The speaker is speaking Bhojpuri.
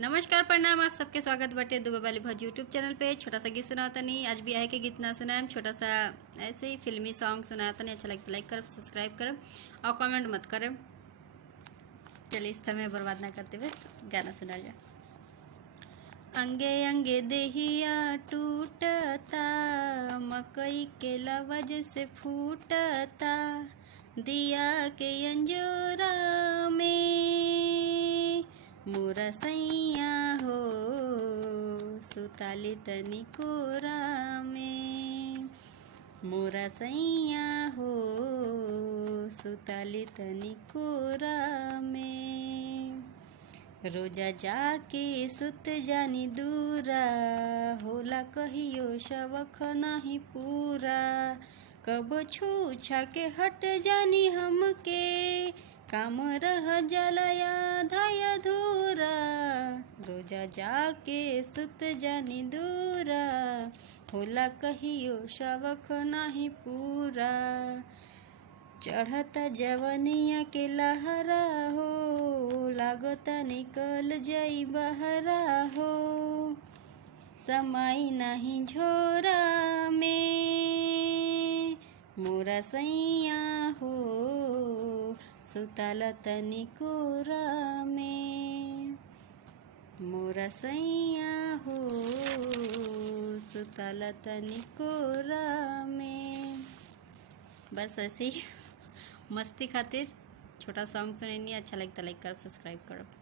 नमस्कार प्रणाम आप सबके स्वागत बटे दुबे वाली भौज यूट्यूब चैनल पे। छोटा सा गीत सुनातनी आज भी है के गीत ना सुनाएम, छोटा सा ऐसे ही फिल्मी सॉन्ग सुनातनी। अच्छा लगे तो लाइक करब, सब्सक्राइब करब और कमेंट मत करब। चलिए इस समय बर्बाद ना करते हुए गाना सुना जा। अंगे अंगे देहिया टूटता, मकई के लवज से फूटता, दिया के अंजोरा में मोरा सैया हो सुताली तनी कोरा में, मोरा सैया हो सुताली तनी कोरा में। रोजा जाके सुत जानी दूरा, होला कहियो शवख नाही पूरा, कब छू छा के हट जानी हमके, काम रह जलया धाय धूरा। रोजा जाके सुत जानी दूरा, होला कहियो शवख नाही पूरा, चढ़ता जवनिया के लहरा हो, लागता निकल जाई बहरा हो, समाई नहीं झोरा में मोरा सैया हो सुताला तनी कोरा में, मोरा सैया हो सुताला तनी कोरा में। बस ऐसे ही मस्ती खातिर छोटा सॉन्ग सुनेनी। अच्छा लगता लाइक करब, सब्सक्राइब करब।